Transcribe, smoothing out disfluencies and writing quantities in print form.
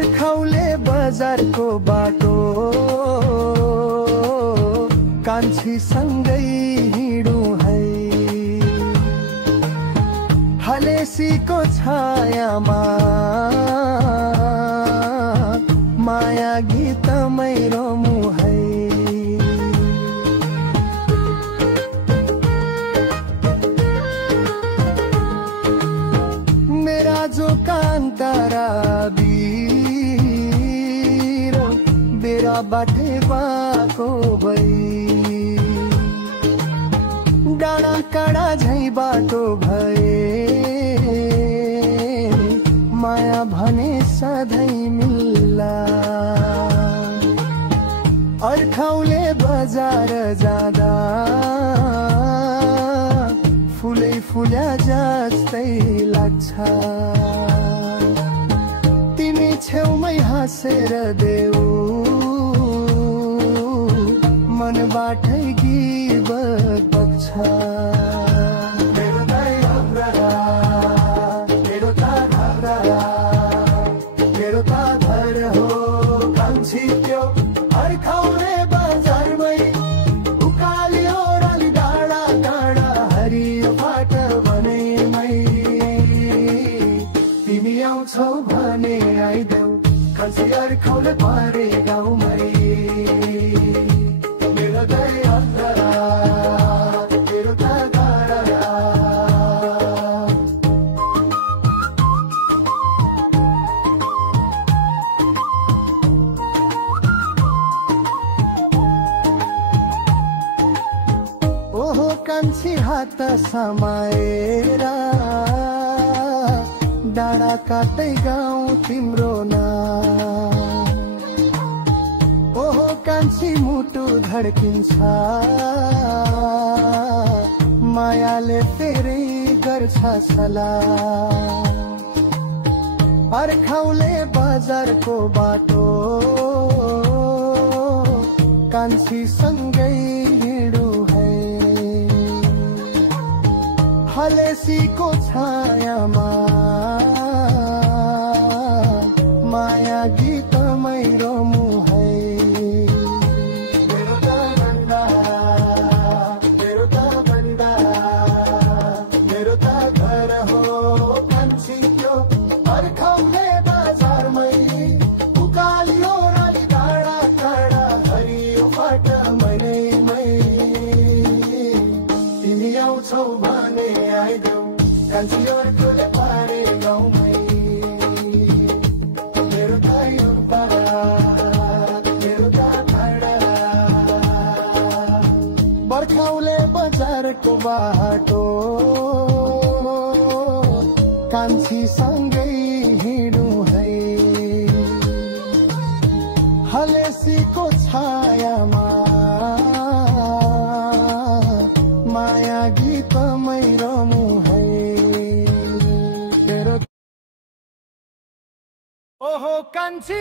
अर्खौले बजारको बाटो कान्छी सँगै हिँडौँ है, हलेसीको छायामा माया गीतमै रमौँ है। मेरा जो कान्तरा वीर बेरा बाटे बाको भई, डाँडा काँडा झै बाटो भए माया भने सधैँ मिल्ला। अर्खौले बजार जाँदा फुलै फुल्या जस्तै लाग्छ, तिमी छेउमै हाँसेर देऊ मनबाटै गीत बग्छ। मेरो त घररा, मेरो त घररा, मेरो त घर हो कान्छी त्यो अर्खौले बजारमै, उकाल्यो रली डाँडा काँडा हरियो फाट बनैमै। तिमी आउँछौ भने आइदेऊ कान्छी अर्खौले परे गाउँमै। मेरो त घररा, मेरो त घररा। ओहो कान्छी हात समाएर डाँडा काट्दै गाउँ तिम्रो नाम। ओहो कान्छी मुटु धड्किन्छ मायाले फेरि गर्छ सलाम। अर्खौले बजारको बाटो कान्छी सँगै हिँडौँ है, हलेसीको छायामा माया गीतमै रमौँ है। मेरो त भन्दा, मेरो त भन्दा, मेरो त घर हो कान्छी त्यो अर्खौले बजारमै, उकाल्यो रली डाँडा काँडा हरियो फाट मनैमै। तिमी आउँछौ भने आइदेऊ कान्छी अर्खौले परे गाउँमै। मेरो त यो पारा, मेरो त घररा। बर्खौले बजारको बाटो कान्छी सँगै हिँडौँ है, हलेसीको छायामा माया गीतमै रमौँ है। ओहो कान्छी